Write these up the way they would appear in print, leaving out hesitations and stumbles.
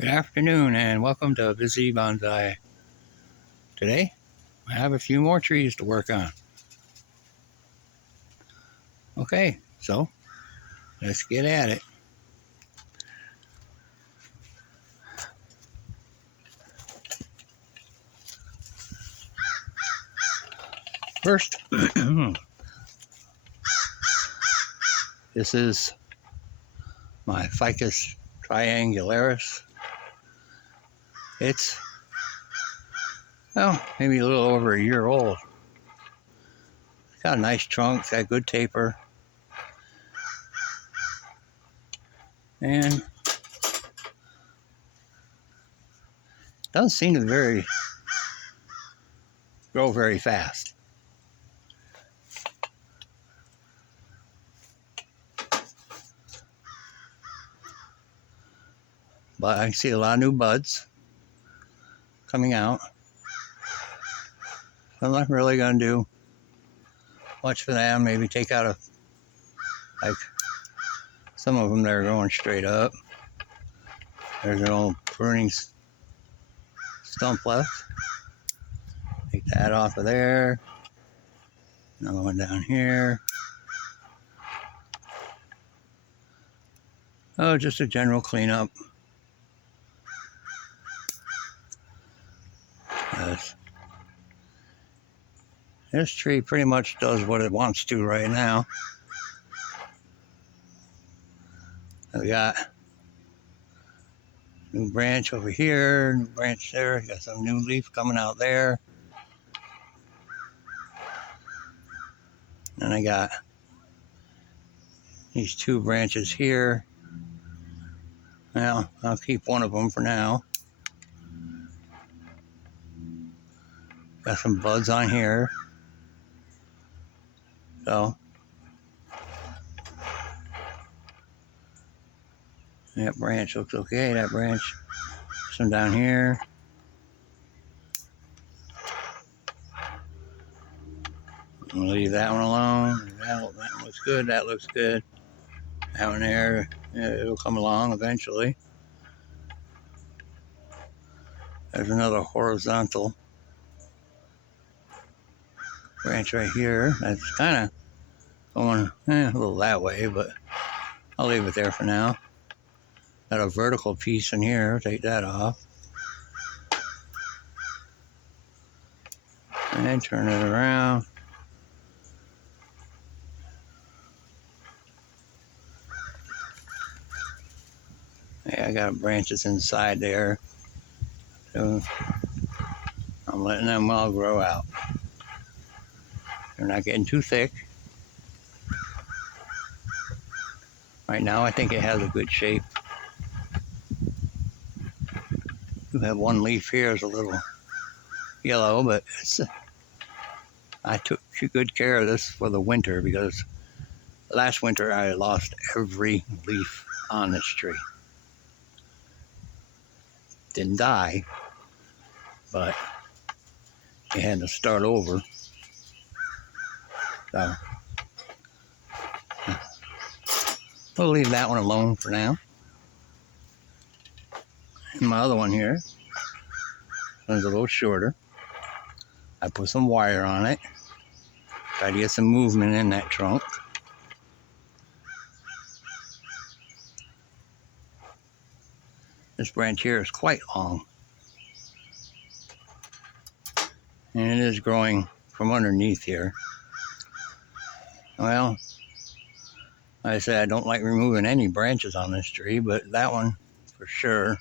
Good afternoon and welcome to Busy Bonsai. Today, I have a few more trees to work on. Okay, so let's get at it. First, this is my Ficus triangularis. It's, well, maybe a little over a year old. It's got a nice trunk, it's got good taper, and doesn't seem to grow very fast. But I see a lot of new buds coming out. I'm not really going to do much for them. Maybe take out like some of them that are growing straight up. There's an old pruning stump left. Take that off of there. Another one down here. Oh, just a general cleanup. This tree pretty much does what it wants to right now. We got new branch over here, new branch there. Got some new leaf coming out there. And I got these two branches here. Well, I'll keep one of them for now. Got some buds on here. So, that branch looks okay. That branch, some down here. I'm gonna leave that one alone. That one looks good. That looks good. That one there, yeah, it'll come along eventually. There's another horizontal branch right here. That's kind of going a little that way, but I'll leave it there for now. Got a vertical piece in here. Take that off. And turn it around. Yeah, I got branches inside there. So I'm letting them all grow out. They're not getting too thick. Right now, I think it has a good shape. You have one leaf here is a little yellow, but I took good care of this for the winter because last winter I lost every leaf on this tree. Didn't die, but it had to start over. So we'll leave that one alone for now. And my other one here is a little shorter. I put some wire on it. Try to get some movement in that trunk. This branch here is quite long. And it is growing from underneath here. Well, like I said, I don't like removing any branches on this tree, but that one for sure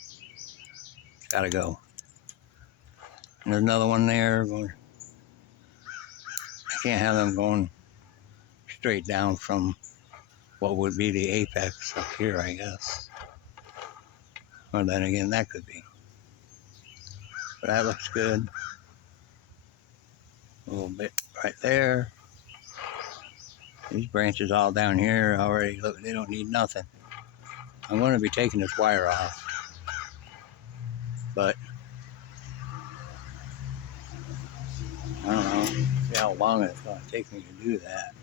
gotta go. And there's another one there. I can't have them going straight down from what would be the apex up here, I guess. Or then again, that could be. But that looks good. A little bit right there. These branches all down here already look, they don't need nothing. I'm going to be taking this wire off. But I don't know, see how long it's going to take me to do that.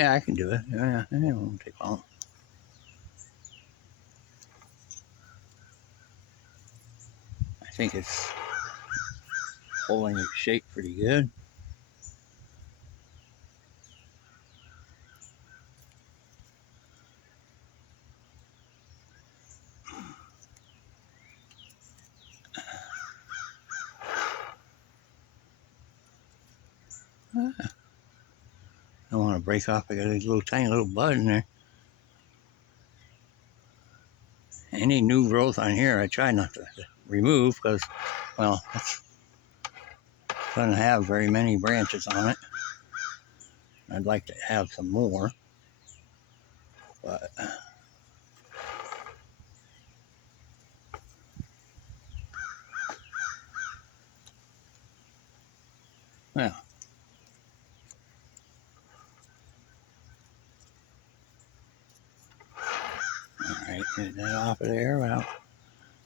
Yeah, I can do it. Yeah, it won't take long. I think it's holding its shape pretty good. I don't want to break off. I got a little tiny little bud in there. Any new growth on here, I try not to remove because, well, it doesn't have very many branches on it. I'd like to have some more, but well. All right, get that off of there. Well,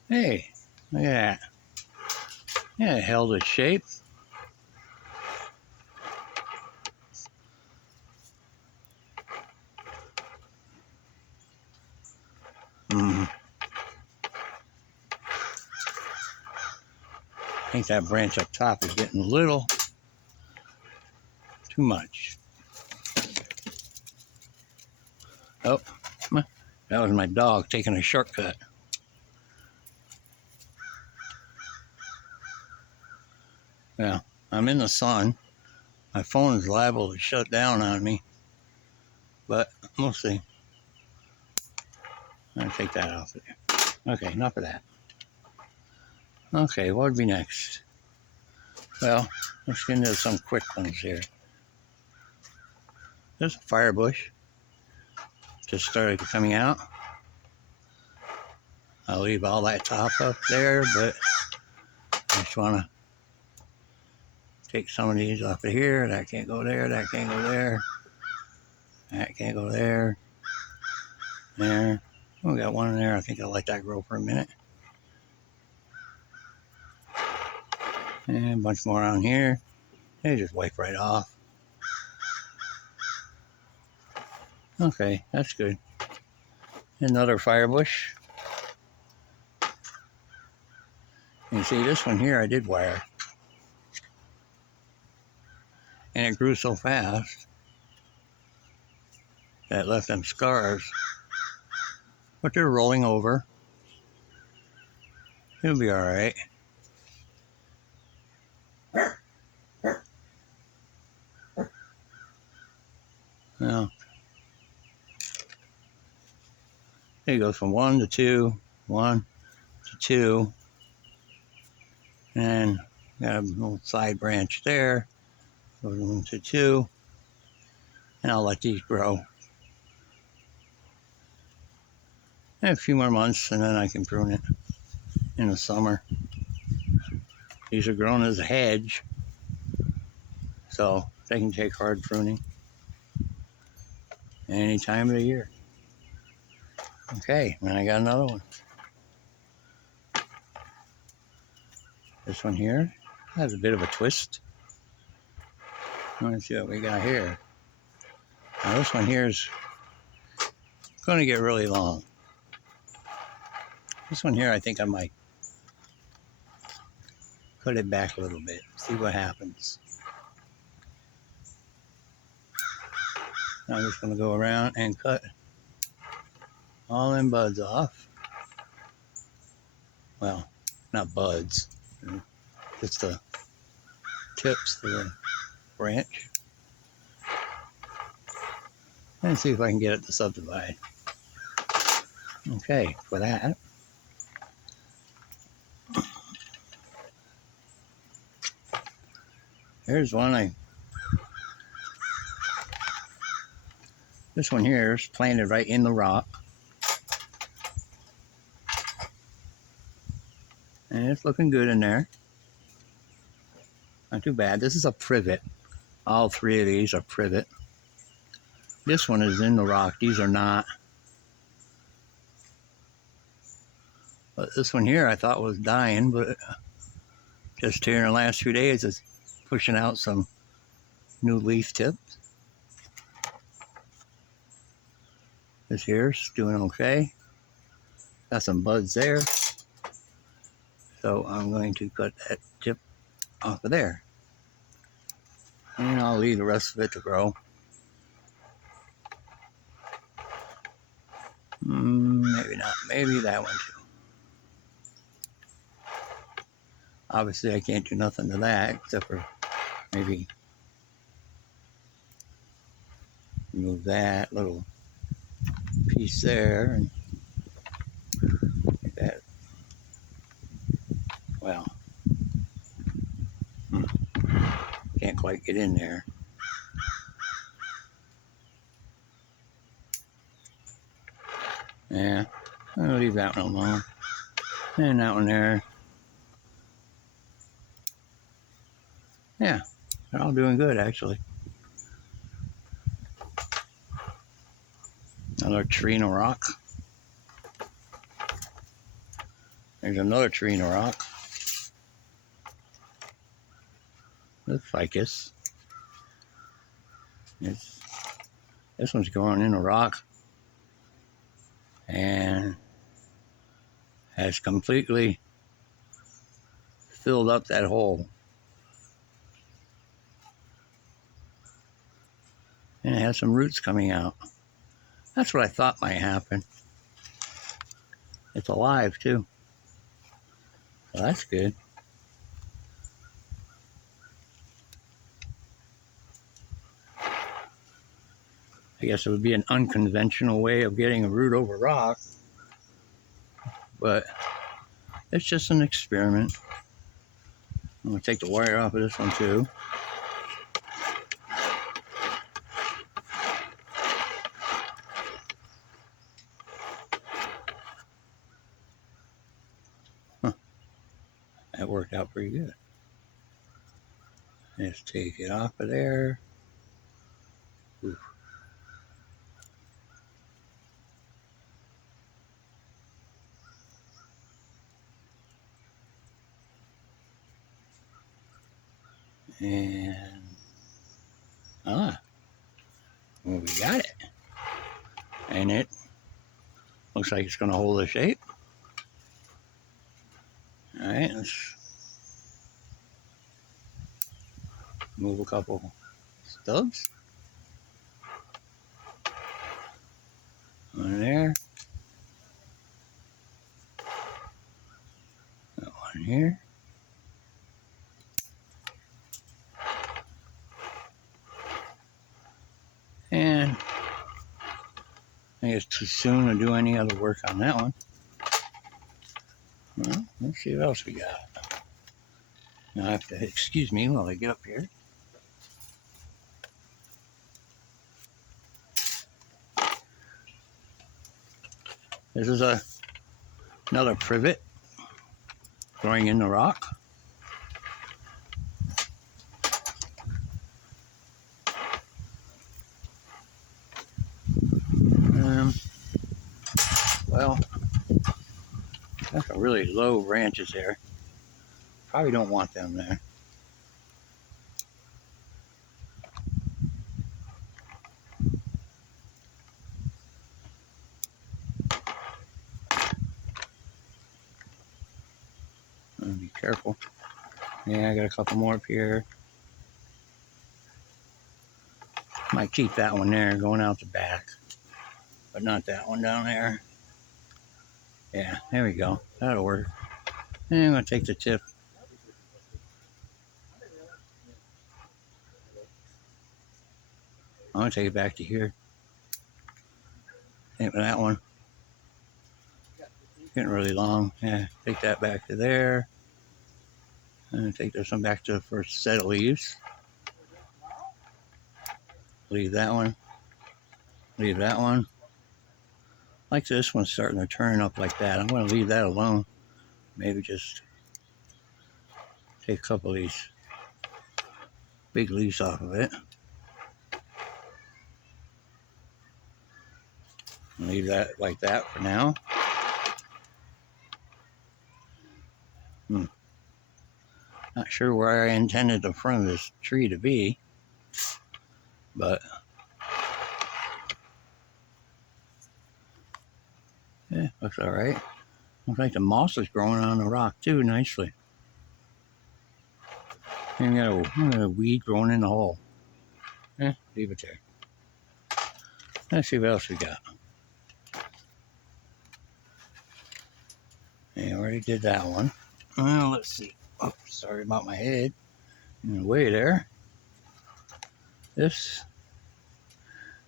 hey, look at that. Yeah, it held its shape. I think that branch up top is getting a little too much. Oh, that was my dog taking a shortcut. Yeah, I'm in the sun. My phone is liable to shut down on me, but we'll see. I'll take that off of there. Okay, enough of that. Okay, what would be next? Well, let's get into some quick ones here. There's a fire bush. Just started coming out. I'll leave all that top up there, but I just want to take some of these off of here. That can't go there, that can't go there. That can't go there. There. Oh, we got one in there. I think I'll let that grow for a minute. And a bunch more on here. They just wipe right off. Okay, that's good. Another fire bush. You see, this one here I did wire. And it grew so fast that it left them scars. But they're rolling over. It'll be all right. Well, it goes from 1 to 2, 1 to 2, and got a little side branch there. Goes 1 to 2, and I'll let these grow. And a few more months, and then I can prune it in the summer. These are grown as a hedge, so they can take hard pruning any time of the year. Okay, and I got another one. This one here has a bit of a twist. Let's see what we got here. Now this one here is going to get really long. This one here, I think I might cut it back a little bit, see what happens. Now I'm just going to go around and cut all them buds off. Well, not buds, just the tips of the branch. And see if I can get it to subdivide. Okay, for that, here's one this one here is planted right in the rock. And it's looking good in there. Not too bad. This is a privet. All three of these are privet. This one is in the rock. These are not. But this one here I thought was dying, but just here in the last few days it's pushing out some new leaf tips. This here's doing okay. Got some buds there. So I'm going to cut that tip off of there. And I'll leave the rest of it to grow. Maybe not. Maybe that one too. Obviously, I can't do nothing to that except for maybe remove that little piece there and like that. Well, can't quite get in there. Yeah, I'll leave that one alone. And that one there. Yeah, they're all doing good actually. Another tree in a rock. There's another tree in a rock. The ficus. This one's growing in a rock and has completely filled up that hole. And it has some roots coming out. That's what I thought might happen. It's alive too. So that's good. I guess it would be an unconventional way of getting a root over rock, but it's just an experiment. I'm going to take the wire off of this one too. That worked out pretty good. Just take it off of there. Oof. And well, we got it. And it looks like it's going to hold the shape. All right, let's move a couple stubs. One there. That one here. And I think it's too soon to do any other work on that one. Well, let's see what else we got. Now I have to excuse me while I get up here. This is another privet growing in the rock. Well, that's a really low branches there. Probably don't want them there. Be careful. Yeah, I got a couple more up here. Might keep that one there going out the back, but not that one down there. Yeah, there we go. That'll work. And I'm going to take the tip. I'm going to take it back to here. Same for that one. Getting really long. Yeah, take that back to there. And take this one back to the first set of leaves. Leave that one. Leave that one. Like this one's starting to turn up like that. I'm going to leave that alone. Maybe just take a couple of these big leaves off of it. Leave that like that for now. Not sure where I intended the front of this tree to be, but Looks all right. Looks like the moss is growing on the rock too, nicely. And you got a weed growing in the hole. Leave it there. Let's see what else we got. Yeah, already did that one. Well, let's see. Oh, sorry about my head. In the way there. This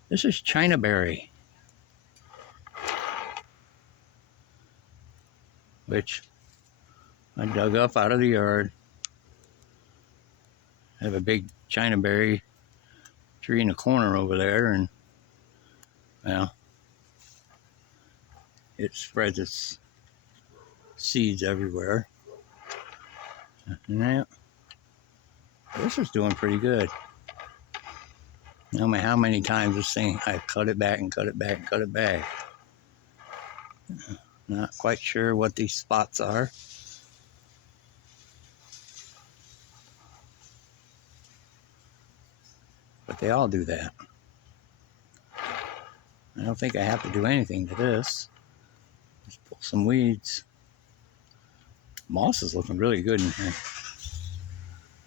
is China berry, which I dug up out of the yard. I have a big China berry tree in the corner over there, and well, it spreads its seeds everywhere. And now, this is doing pretty good. I don't know how many times this thing, I've cut it back and cut it back and cut it back. Not quite sure what these spots are. But they all do that. I don't think I have to do anything to this. Just pull some weeds. Moss is looking really good in here.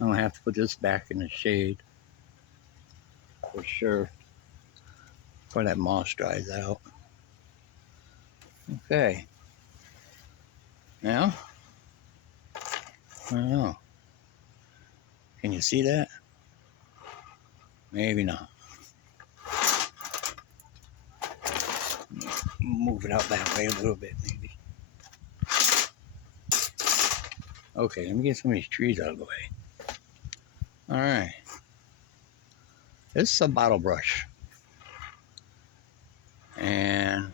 I'm gonna have to put this back in the shade for sure before that moss dries out. Okay. Now, I don't know. Can you see that? Maybe not. Move it out that way a little bit, maybe. Okay, let me get some of these trees out of the way. All right. This is a bottle brush. And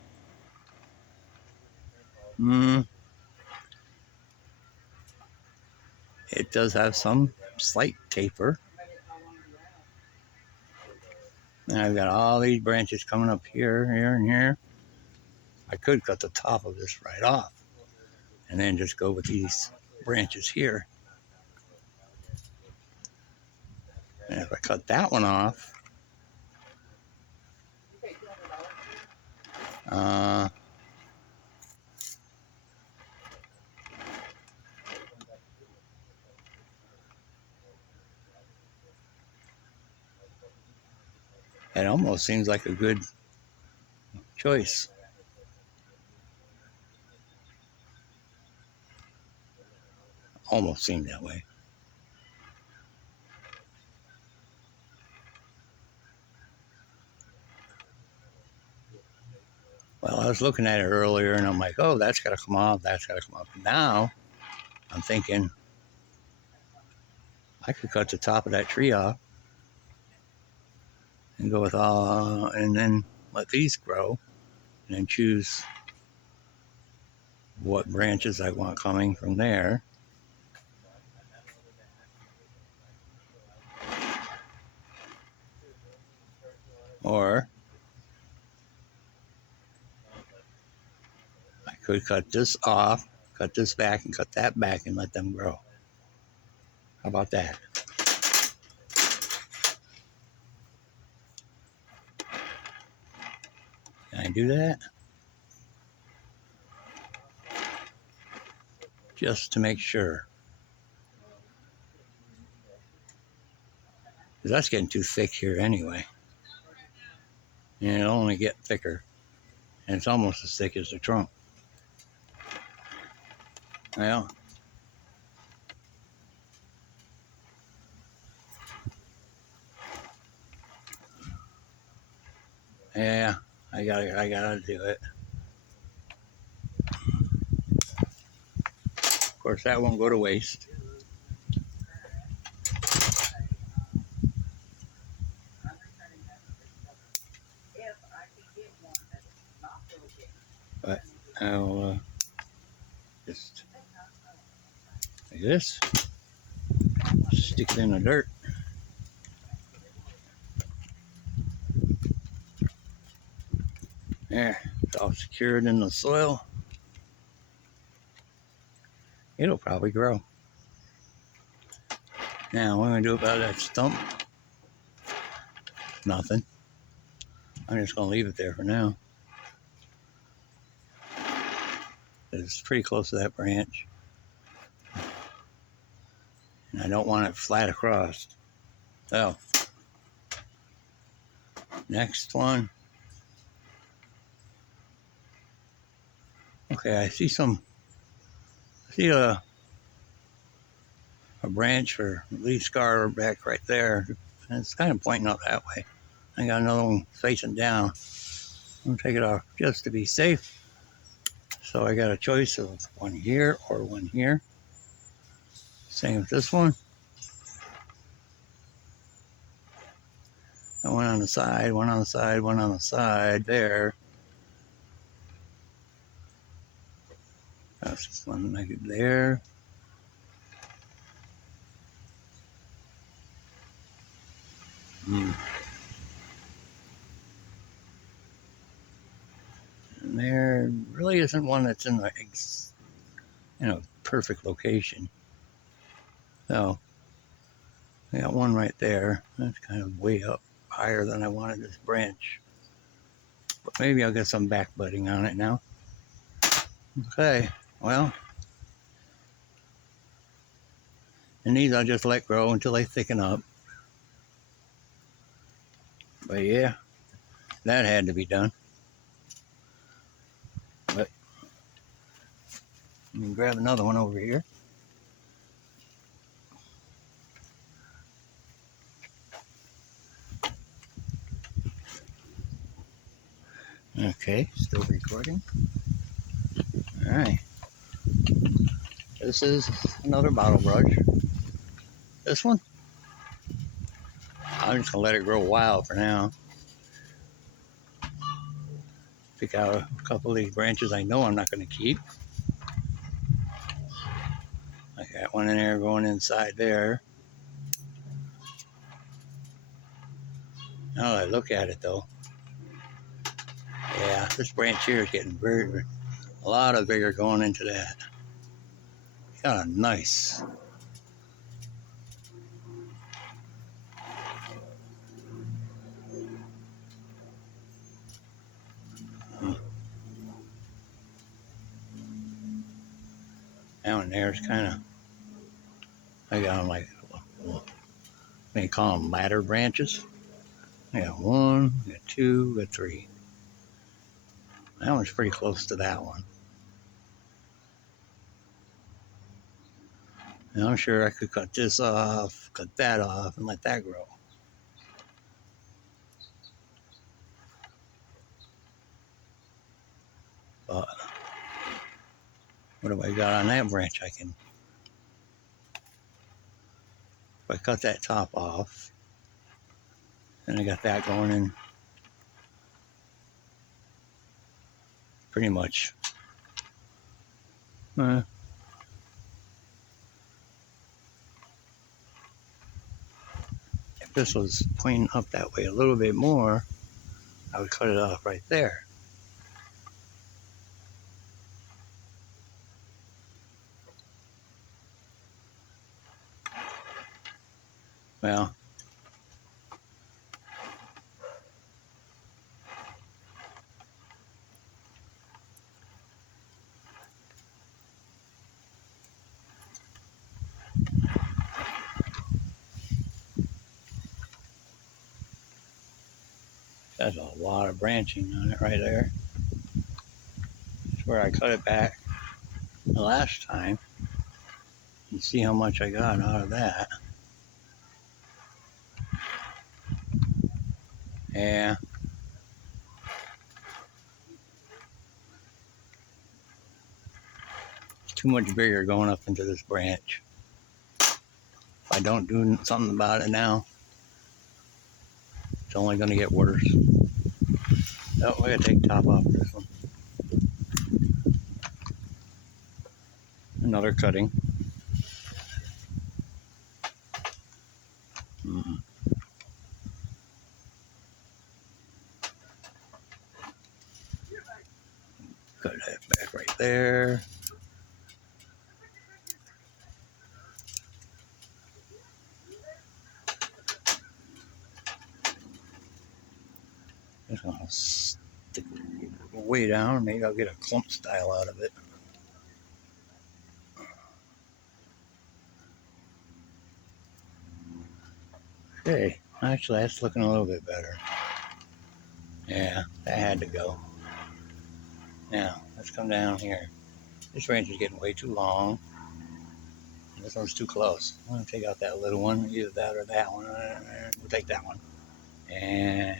it does have some slight taper. And I've got all these branches coming up here, here, and here. I could cut the top of this right off and then just go with these branches here. And if I cut that one off, it almost seems like a good choice. Almost seemed that way. Well, I was looking at it earlier and I'm like, oh, that's got to come off, that's got to come off. Now I'm thinking I could cut the top of that tree off and go with all, and then let these grow and then choose what branches I want coming from there. Or I could cut this off, cut this back, and cut that back and let them grow. How about that? Can I do that? Just to make sure. Because that's getting too thick here anyway. And it'll only get thicker. And it's almost as thick as the trunk. Well, yeah, I gotta do it. Of course, that won't go to waste. But I'll just like this, stick it in the dirt. There, it's all secured in the soil. It'll probably grow. Now, what am I gonna do about that stump? Nothing. I'm just gonna leave it there for now. It's pretty close to that branch. And I don't want it flat across. So, next one. Okay, I see a branch or leaf scar back right there. And it's kind of pointing up that way. I got another one facing down. I'm gonna take it off just to be safe. So I got a choice of one here or one here. Same with this one. And one on the side, one on the side, one on the side there. That's one like there. And there really isn't one that's in a perfect location. So I got one right there. That's kind of way up higher than I wanted this branch. But maybe I'll get some back budding on it now. Okay, well, and these I'll just let grow until they thicken up. But yeah, that had to be done. But let me grab another one over here. Okay, still recording. All right. This is another bottle brush. This one, I'm just gonna let it grow wild for now. Pick out a couple of these branches I know I'm not gonna keep. I got one in there going inside there. Now that I look at it though, yeah, this branch here is getting a lot of vigor going into that. It's got a nice. That one there is kind of, I got them like, they call them ladder branches. I got one, I got two, I got three. That one's pretty close to that one. And I'm sure I could cut this off, cut that off, and let that grow. But what have I got on that branch? If I cut that top off, then I got that going in pretty much. If this was pointing up that way a little bit more, I would cut it off right there. Well, that's a lot of branching on it right there. That's where I cut it back the last time. You see how much I got out of that. Yeah. Too much vigor going up into this branch. If I don't do something about it now, it's only going to get worse. Oh, I got to take the top off this one. Another cutting. Cut that back right there. Just gonna stick way down. Maybe I'll get a clump style out of it. Okay, actually that's looking a little bit better. Yeah, that had to go. Now, let's come down here. This branch is getting way too long. This one's too close. I'm going to take out that little one, either that or that one. We'll take that one. And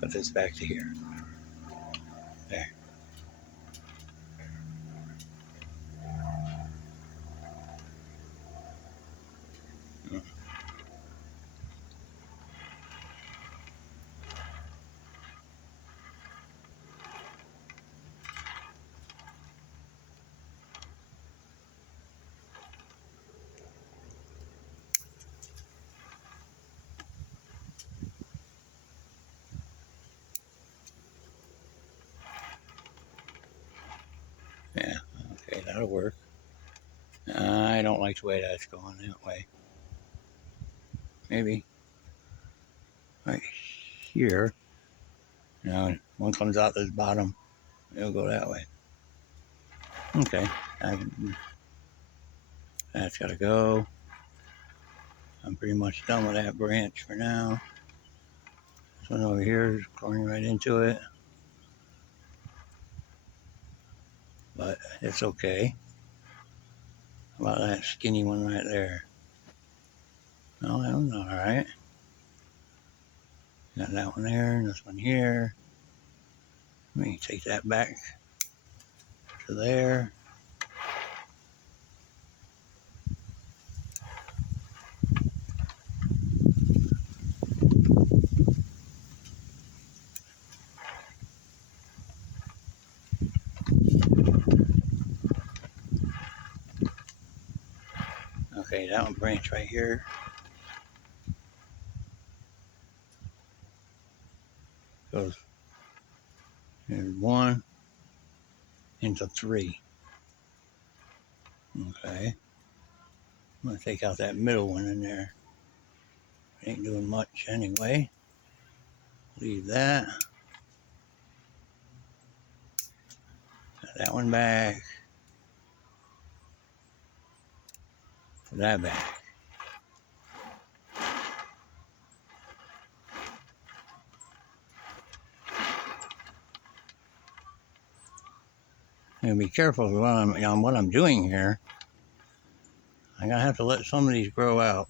put this back to here. There. Yeah, okay, that'll work. I don't like the way that's going that way. Maybe right here. Now, one comes out this bottom, it'll go that way. Okay, that's got to go. I'm pretty much done with that branch for now. This one over here is going right into it. But it's okay. How about that skinny one right there? No, that one's all right. Got that one there, and this one here. Let me take that back to there. Okay, that one branch right here. Goes in 1 into 3. Okay. I'm gonna take out that middle one in there. Ain't doing much anyway. Leave that. Put that one back. Put that back. And be careful on what I'm doing here. I'm gonna have to let some of these grow out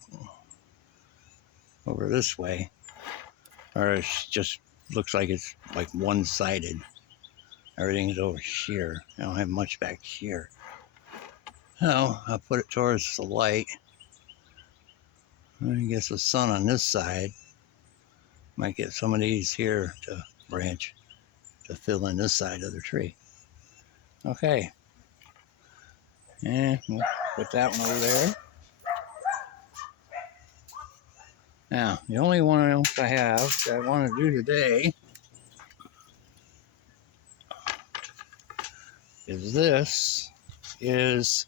over this way, or it just looks like it's like one-sided. Everything's over here. I don't have much back here. So I'll put it towards the light. I guess the sun on this side might get some of these here to branch to fill in this side of the tree. Okay. And we'll put that one over there. Now, the only one else I have that I want to do today is this is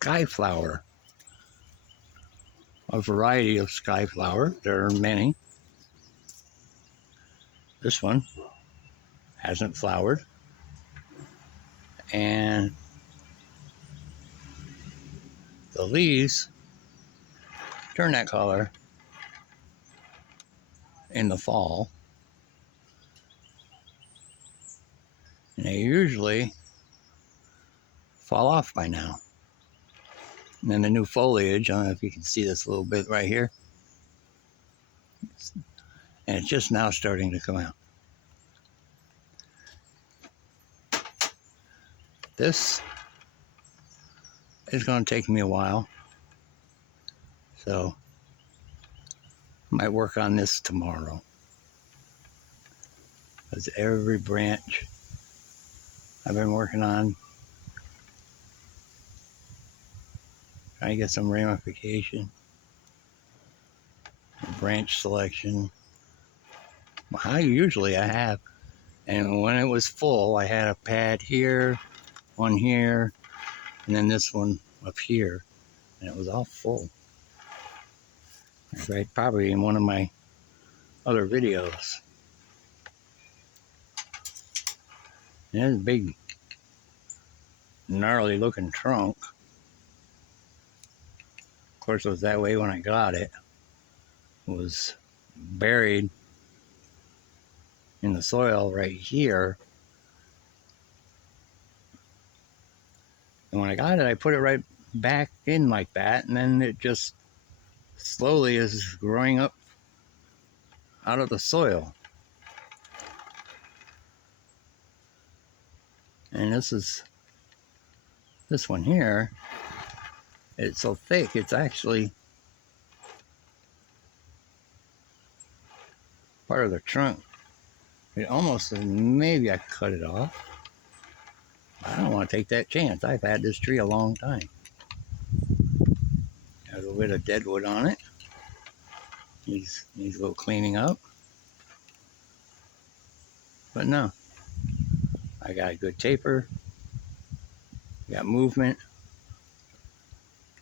skyflower. A variety of skyflower. There are many. This one hasn't flowered. And the leaves turn that color in the fall. And they usually fall off by now. And then the new foliage, I don't know if you can see this a little bit right here. And it's just now starting to come out. This is going to take me a while. So I might work on this tomorrow. Because every branch I've been working on, trying to get some ramification, branch selection. How usually I have. And when it was full, I had a pad here, one here, and then this one up here. And it was all full. Right, probably in one of my other videos. And it's big. gnarly looking trunk. Of course, it was that way when I got it. It was buried in the soil right here. And when I got it, I put it right back in like that, and then it just slowly is growing up out of the soil. And this one here, it's so thick, it's actually part of the trunk. It almost, maybe I cut it off. I don't want to take that chance. I've had this tree a long time. Got a little bit of dead wood on it. Needs a little cleaning up. But no, I got a good taper. Got movement.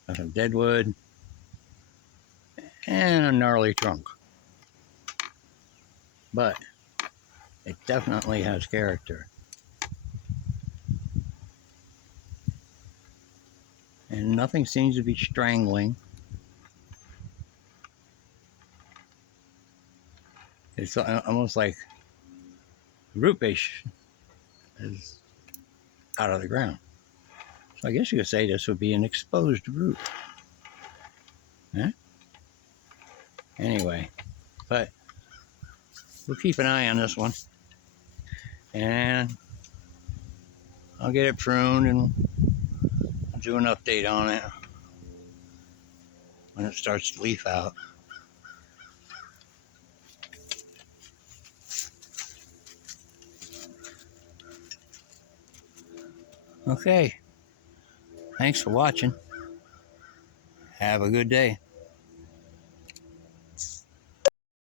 Got some dead wood. And a gnarly trunk. But it definitely has character. And nothing seems to be strangling. It's almost like root base is out of the ground. So I guess you could say this would be an exposed root. Huh? Anyway, but we'll keep an eye on this one. And I'll get it pruned and I'll do an update on it when it starts to leaf out. Okay, thanks for watching. Have a good day.